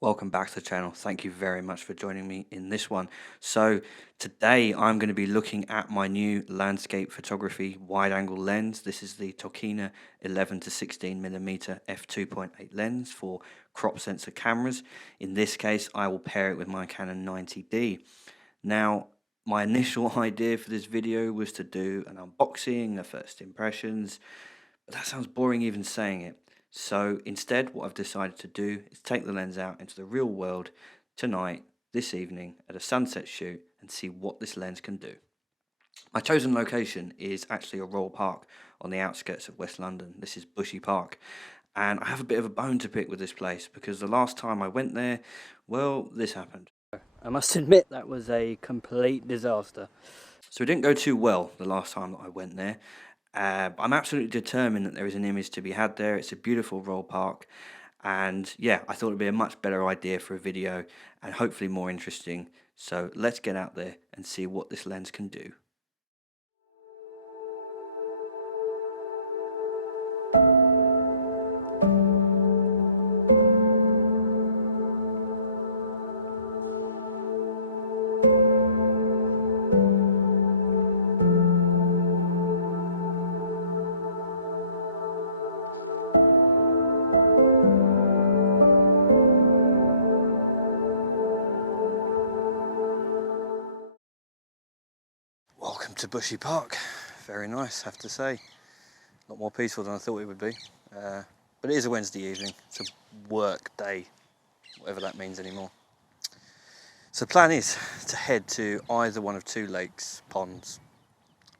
Welcome back to the channel. Thank you very much for joining me in this one. So today I'm going to be looking at my new landscape photography wide angle lens. This is the Tokina 11 to 16mm f2.8 lens for crop sensor cameras. In this case, I will pair it with my Canon 90D. Now, my initial idea for this video was to do an unboxing, a first impressions, but that sounds boring even saying it. So instead, what I've decided to do is take the lens out into the real world tonight, this evening, at a sunset shoot and see what this lens can do. My chosen location is actually a royal park on the outskirts of West London. This is Bushy Park. And I have a bit of a bone to pick with this place because the last time I went there, well, this happened. I must admit that was a complete disaster. So it didn't go too well the last time that I went there. But I'm absolutely determined that there is an image to be had there. It's a beautiful royal park. And yeah, I thought it'd be a much better idea for a video and hopefully more interesting. So let's get out there and see what this lens can do. Welcome to Bushy Park. Very nice, have to say. A lot more peaceful than I thought it would be. But it is a Wednesday evening. It's a work day, whatever that means anymore. So the plan is to head to either one of two lakes, ponds,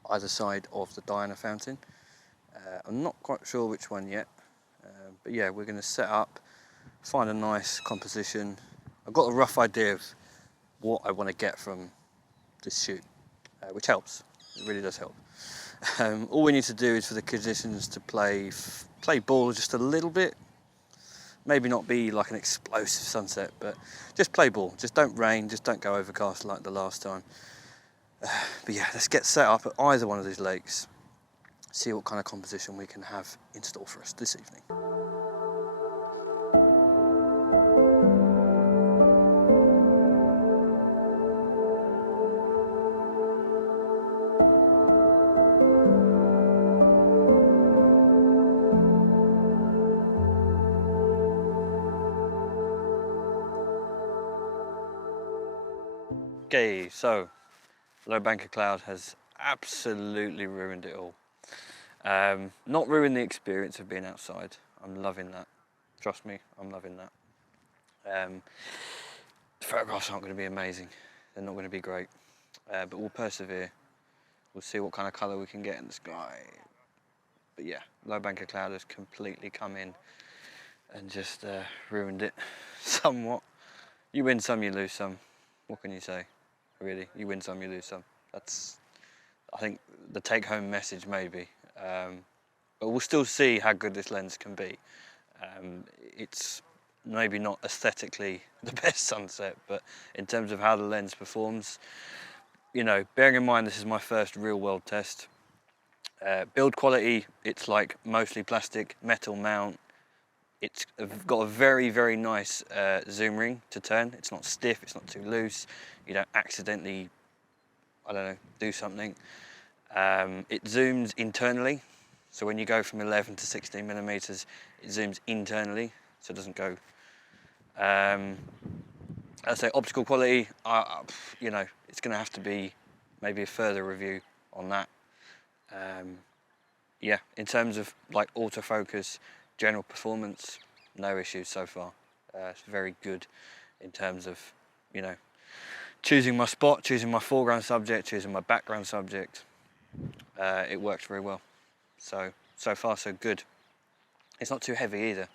either side of the Diana fountain. I'm not quite sure which one yet. But yeah, we're going to set up, find a nice composition. I've got a rough idea of what I want to get from this shoot. Which helps. It really does help. All we need to do is for the conditions to play ball just a little bit. Maybe not be like an explosive sunset, but just play ball. Just don't rain, just don't go overcast like the last time. But yeah, let's get set up at either one of these lakes. See what kind of composition we can have in store for us this evening. Okay, so low bank of cloud has absolutely ruined it all. Not ruined the experience of being outside. I'm loving that. Trust me, I'm loving that. The photographs aren't going to be amazing. They're not going to be great. But we'll persevere. We'll see what kind of colour we can get in the sky. But yeah, low bank of cloud has completely come in and just ruined it somewhat. You win some, you lose some. What can you say? Really, you win some, you lose some. That's, I think, the take-home message maybe. But we'll still see how good this lens can be. It's maybe not aesthetically the best sunset, but in terms of how the lens performs, you know, bearing in mind this is my first real-world test. Build quality, it's like mostly plastic, metal mount. It's got a very, very nice zoom ring to turn. It's not stiff, it's not too loose. You don't accidentally, I don't know, do something. It zooms internally. So when you go from 11 to 16mm, it zooms internally, so it doesn't go. I'd say optical quality, you know, it's gonna have to be maybe a further review on that. Yeah, in terms of like autofocus, general performance, no issues so far. It's very good in terms of, you know, choosing my spot, choosing my foreground subject, choosing my background subject. It works very well. So far so good. It's not too heavy either.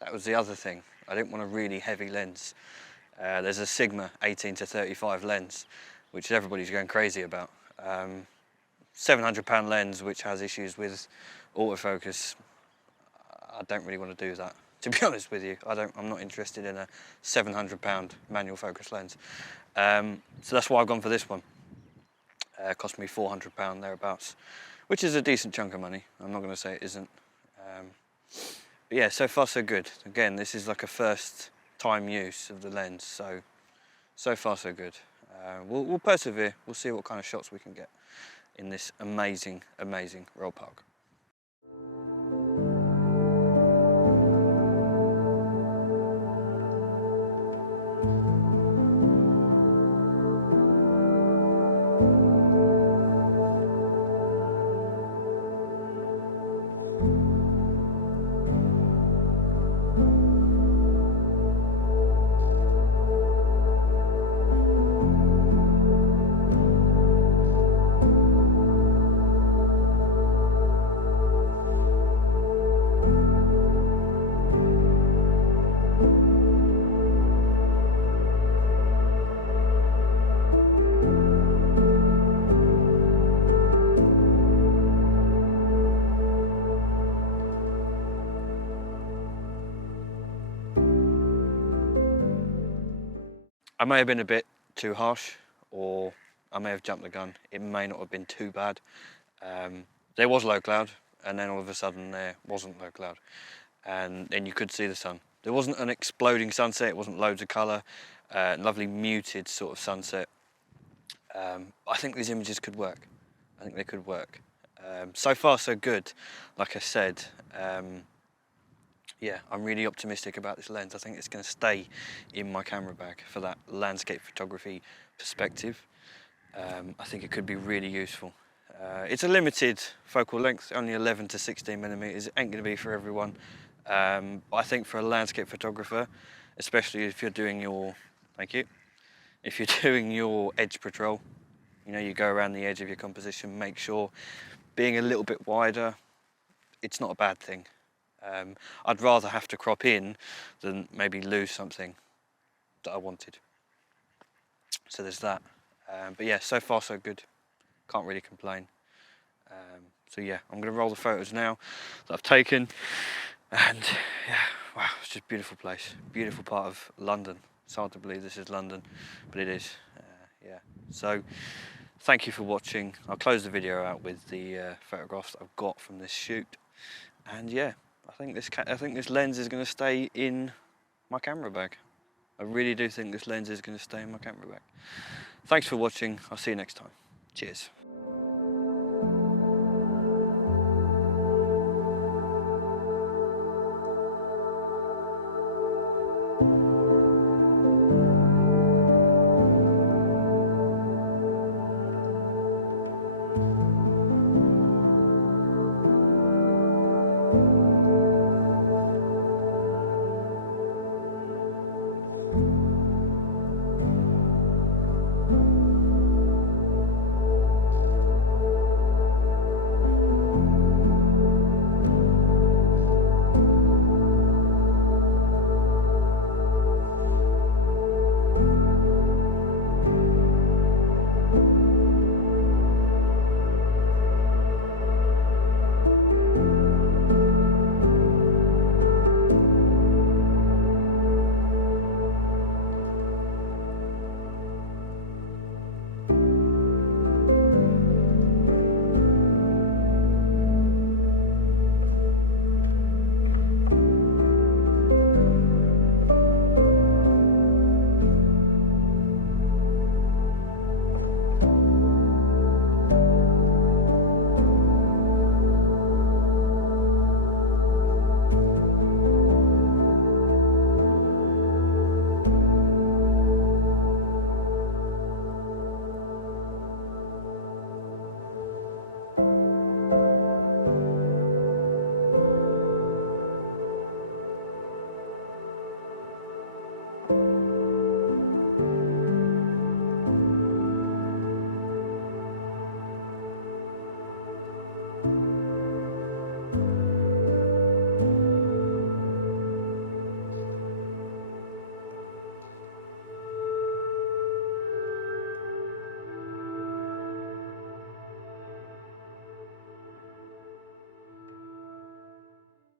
That was the other thing. I didn't want a really heavy lens. There's a Sigma 18 to 35 lens, which everybody's going crazy about. £700 lens, which has issues with autofocus. I don't really want to do that, to be honest with you. I'm not interested in a £700 manual focus lens. So that's why I've gone for this one. It cost me £400 thereabouts, which is a decent chunk of money. I'm not going to say it isn't. But yeah, so far so good. Again, this is like a first time use of the lens. So far so good. We'll persevere. We'll see what kind of shots we can get in this amazing roll park. I may have been a bit too harsh, or I may have jumped the gun. It may not have been too bad. There was low cloud, and then all of a sudden there wasn't low cloud, and then you could see the sun. There wasn't an exploding sunset, it wasn't loads of colour, lovely muted sort of sunset. I think these images could work. I think they could work. So far so good. Like I said, yeah, I'm really optimistic about this lens. I think it's going to stay in my camera bag for that landscape photography perspective. I think it could be really useful. It's a limited focal length, only 11 to 16 millimeters. It ain't going to be for everyone. But I think for a landscape photographer, especially if you're doing your, thank you, if you're doing your edge patrol, you know, you go around the edge of your composition, make sure being a little bit wider, it's not a bad thing. I'd rather have to crop in than maybe lose something that I wanted. So there's that. But yeah, so far so good. Can't really complain. So yeah, I'm going to roll the photos now that I've taken. And yeah, wow, it's just a beautiful place. Beautiful part of London. It's hard to believe this is London, but it is. Yeah. So thank you for watching. I'll close the video out with the photographs that I've got from this shoot. And yeah, I think this lens is going to stay in my camera bag. I really do think this lens is going to stay in my camera bag. Thanks for watching. I'll see you next time. Cheers.